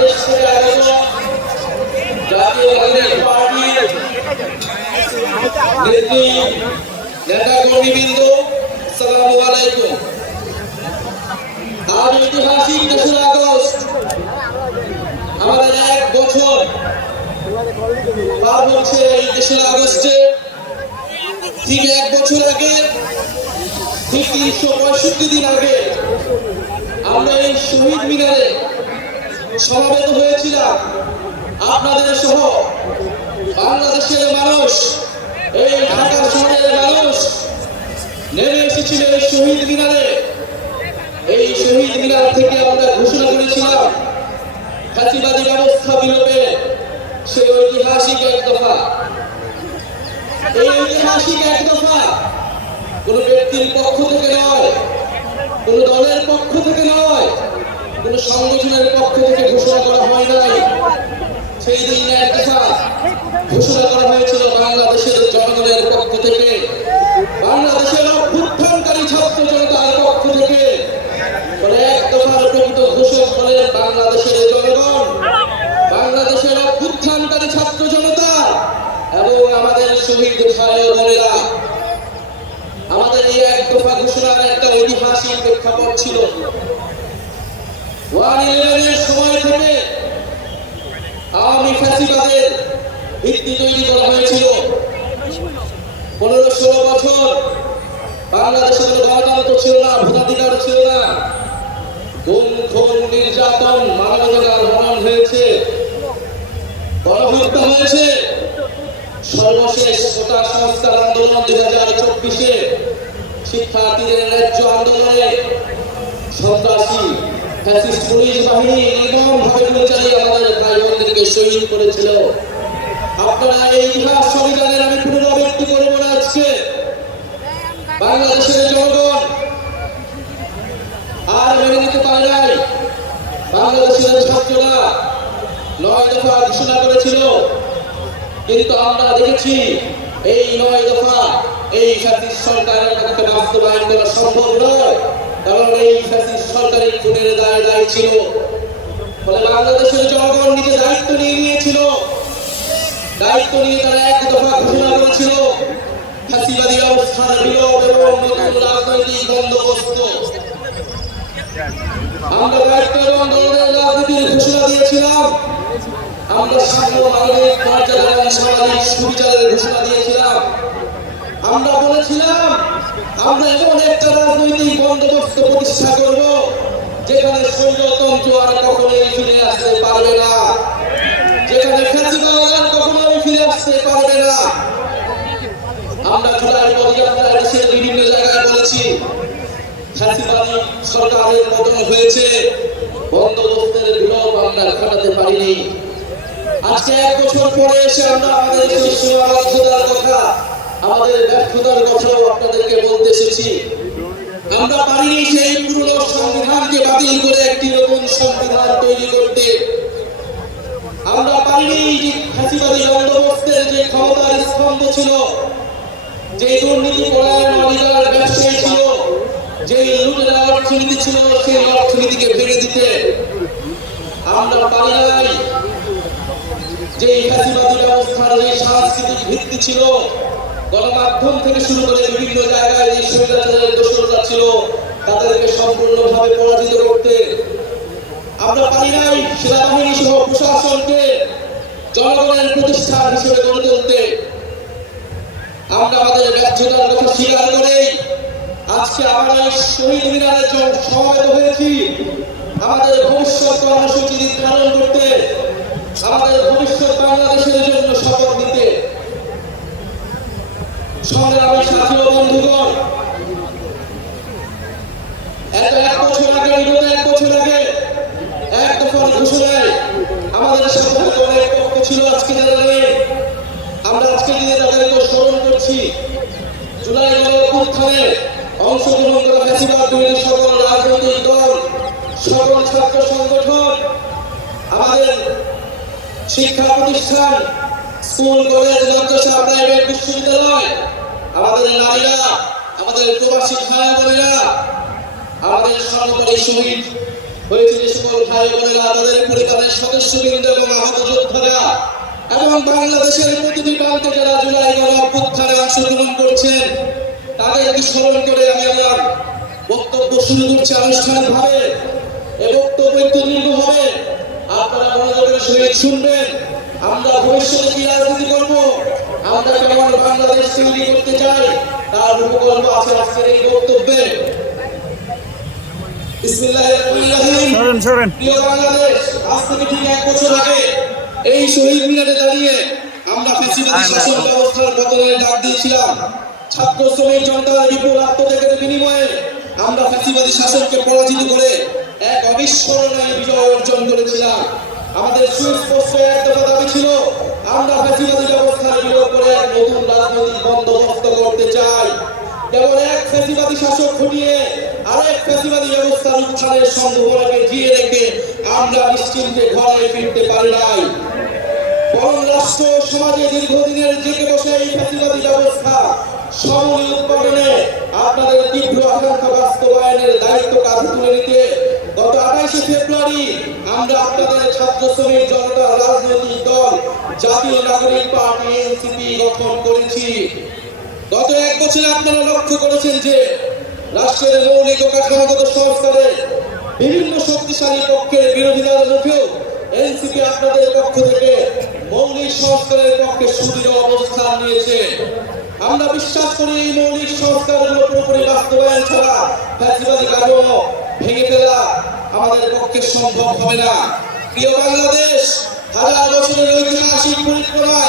বাংলাদেশ থেকে আগত জাতীয় নাগরিক পার্টির নেত্রী নেতা কর্মীবৃন্দ, আসসালামু আলাইকুম। আজ ঐতিহাসিক ৩রা আগস্ট আমাদের ১ বছর পার হচ্ছে। এই ৩রা আগস্টে ঠিক ১ বছর আগে, ঠিক ৩৬৫ দিন আগে আমরা এই শহীদ মিনারে সমবেত হয়েছিলাম। আপনাদের সহ বাংলাদেশের মানুষ, এই ঢাকা শহরের মানুষ নেমে এসেছিল এই শহীদ মিনারে। এই শহীদ মিনার থেকে আমরা ঘোষণা করেছিলাম ফ্যাসিবাদী ব্যবস্থা বিলোপে সেই ঐতিহাসিক ১ দফা। এই ঐতিহাসিক ১ দফা কোনো ব্যক্তির পক্ষ থেকে নয়, কোনো দলের পক্ষ থেকে নয়, কোনো সংগঠনের পক্ষ থেকে ঘোষণা করা হয় নাই। সেই দিন ১ দফা ঘোষণা করা হয়েছিল বাংলাদেশের জনগণের পক্ষ থেকে, বাংলাদেশের অভ্যুত্থানকারী ছাত্র জনতার পক্ষ থেকে। ১ দফার প্রকৃত ঘোষক হলেন বাংলাদেশের জনগণ, বাংলাদেশের অভ্যুত্থানকারী ছাত্র জনতা এবং আমাদের শহীদ ভাই ও বোনেরা। আমাদের এই ১ দফা ঘোষণার একটা ঐতিহাসিক প্রেক্ষাপট ছিল। 1/11-এর সময় থেকে আওয়ামী ফ্যাসিবাদের ভিত্তি তৈরি করা হয়েছিল। ১৫-১৬ বছর বাংলাদেশে কোনো গণতন্ত্র ছিল না, ভোটাধিকার ছিল না, গুম খুন নির্যাতন, মানবাধিকার হনন হয়েছে, গণহত্যা হয়েছে। সর্বশেষ কোটা সংস্কার আন্দোলন ২০২৪-এ শিক্ষার্থীদের ন্যায্য আন্দোলনে সন্ত্রাসী ফ্যাসিস্ট পুলিশ বাহিনী নির্মমভাবে চালিয়ে আমাদের ভাই বোনদেরকে শহীদ করেছিল। আপনারা এই ইতিহাস সবই জানেন, আমি পুনরাবৃত্তি করব না। আজকে বাংলাদেশের জনগণ আর মেনে নিতে পারে নাই। বাংলাদেশের ছাত্ররা ৯ দফা ঘোষণা করেছিল, কিন্তু আমরা দেখেছি এই ৯ দফা এই ফ্যাসিস্ট সরকারের পক্ষে বাস্তবায়ন করা সম্ভব নয়, কারণ এই ফ্যাসিস্ট সরকারের খুনের দায় ছিল। ফলে বাংলাদেশের জনগণ নিজে দায়িত্ব নিয়ে নিয়েছিল। দায়িত্ব নিয়ে তারা ১ দফা ঘোষণা করেছিল ফ্যাসিবাদী অবস্থার বিলোপ এবং নতুন রাজনৈতিক বন্দোবস্ত। আমরা দায়িত্ব এবং দলের রাজনীতির ঘোষণা দিয়েছিলাম। আমরা সাম্য, মানবিক, মর্যাদা এবং সামাজিক সুবিচারের ঘোষণা দিয়েছিলাম। আমরা বলেছিলাম আমরা এমন একটা রাজনৈতিক বন্দোবস্ত প্রতিষ্ঠা করব যেখানে স্বৈরতন্ত্র আর কখনোই ফিরে আসতে পারবে না, যেখানে ফ্যাসিবাদ আর কখনোই ফিরে আসতে পারবে না। আমরা জুলাই পদযাত্রায় দেশের বিভিন্ন জায়গায় বলেছি ফ্যাসিবাদী সরকারের পতন হয়েছে, বন্দোবস্তের বিলোপ আমরা ঘটাতে পারিনি। আজকে ১ বছর পরে এসে আমরা আমাদের সেই সীমাবদ্ধতার কথা, আমাদের ব্যর্থতার কথাও আপনাদেরকে বলতে এসেছি। আমরা পারিনি সেই পুরনো সংবিধানকে বাতিল করে একটি নতুন সংবিধান তৈরি করতে। আমরা পারিনি যে ফ্যাসিবাদী বন্দোবস্তের যে ক্ষমতার স্তম্ভ ছিল, যে দুর্নীতি পরায়ণ অধিকার ব্যবসায়ী ছিল, যে লুটেরা অর্থনীতি ছিল, সেই অর্থনীতিকে ভেঙে দিতে। আমরা পারি নাই যে ফ্যাসিবাদী ব্যবস্থার যে সাংস্কৃতিক ভিত্তি ছিল, গণমাধ্যম থেকে শুরু করে বিভিন্ন জায়গায় যে স্বৈরাচারের দোসররা ছিল তাদেরকে সম্পূর্ণভাবে পরাজিত করতে। আমরা পারি নাই সেনাবাহিনী সহ প্রশাসনকে জনগণের প্রতিষ্ঠান হিসেবে গড়ে তুলতে। আমরা আমাদের ব্যর্থতার কথা স্বীকার করেই আজকে আমরা এই শহীদ মিনারে সমবেত হয়েছি আমাদের ভবিষ্যৎ কর্মসূচি নির্ধারণ করতে, আমাদের ভবিষ্যৎ বাংলাদেশের জন্য শপথ নিতে। সংগ্রামী সাথী ও বন্ধুগণ, এত ১ বছর আগে, বিগত ১ বছর আগে ১ দফার ঘোষণায় আমাদের সাথে অনেক পক্ষ ছিল। আজকে যারা নেই, আমরা আজকে দিনে তাদেরকে স্মরণ করছি। জুলাই গণঅভ্যুত্থানে অংশগ্রহণ করা ফ্যাসিবাদ বিরোধী সকল রাজনৈতিক দল, সকল ছাত্র সংগঠন, আমাদের শিক্ষা প্রতিষ্ঠান, স্কুল, কলেজ, মাদ্রাসা, প্রাইভেট, বিশ্ববিদ্যালয়, আমাদের নারীরা, আমাদের প্রবাসী ভাই বোনেরা, আমাদের সর্বোপরি শহীদ হয়েছে যে সকল ভাই বোনেরা, তাদের পরিবারের সদস্যবৃন্দ এবং আহত যোদ্ধারা এবং বাংলাদেশের প্রতিটি প্রান্তে যারা জুলাই গণঅভ্যুত্থানে অংশগ্রহণ করছেন, তাদেরকে স্মরণ করে আমি আমার বক্তব্য শুরু করছি আনুষ্ঠানিকভাবে। এই বক্তব্য একটু দীর্ঘ হবে, আপনারা মনোযোগের সহিত শুনবেন। আমরা ভবিষ্যতে কি রাজনীতি করব, আমরা কেমন বাংলাদেশ তৈরি করতে চাই, তার উপকল্প আছে আজকের এই বক্তব্যে। প্রিয় বাংলাদেশ, আজ থেকে ঠিক 1 বছর আগে এই শহীদ মিনারে দাঁড়িয়ে আমরা ফ্যাসিবাদী শাসন ব্যবস্থার পতনের ডাক দিয়েছিলাম। ছাত্র শ্রমিক জনতার বিপুল আত্মত্যাগের বিনিময়ে আমরা ফ্যাসিবাদী শাসনকে পরাজিত করে এক অবিস্মরণীয় বিজয় অর্জন করেছিলাম। আমাদের সুস্পষ্ট এক দফা দাবি ছিল, আমরা ফ্যাসিবাদী ব্যবস্থার বিলোপ করে এক নতুন রাজনৈতিক বন্দোবস্ত করতে চাই। কেবল এক ফ্যাসিবাদী শাসক হটিয়ে আরেক ফ্যাসিবাদী ব্যবস্থার উত্থানের সম্ভাবনাকে জিয়ে রেখে আমরা নিশ্চিন্তে ঘরে ফিরতে পারি নাই। বরং রাষ্ট্র সমাজে দীর্ঘদিনের জেগে বসে এই ফ্যাসিবাদী ব্যবস্থা সমূল উৎপাদনে আপনাদের তীব্র আকাঙ্ক্ষা বাস্তবায়নের দায়িত্ব কাঁধে তুলে নিতে গত 28শে ফেব্রুয়ারি আমরা আপনাদের ছাত্র শ্রমিক জনতা রাজনৈতিক দল জাতীয় নাগরিক পার্টি এনসিপি গঠন করেছি। গত 1 বছরে আপনারা লক্ষ্য করেছেন যে রাষ্ট্রের মৌলিক ও কাঠামোগত সংস্কারে বিভিন্ন শক্তিশালী পক্ষের বিরোধিতার মুখেও এনসিপি আপনাদের পক্ষ থেকে মৌলিক সংস্কারের পক্ষে সুদৃঢ় অবস্থান নিয়েছে। আমরা বিশ্বাস করি এই মৌলিক সংস্কারগুলো পুরোপুরি বাস্তবায়ন ছাড়া ফ্যাসিবাদী কাঠামো ভেঙে ফেলা আমাদের পক্ষে সম্ভব হবে না। প্রিয় বাংলাদেশ, হাজার বছরের ঐতিহাসিক পরিক্রমায়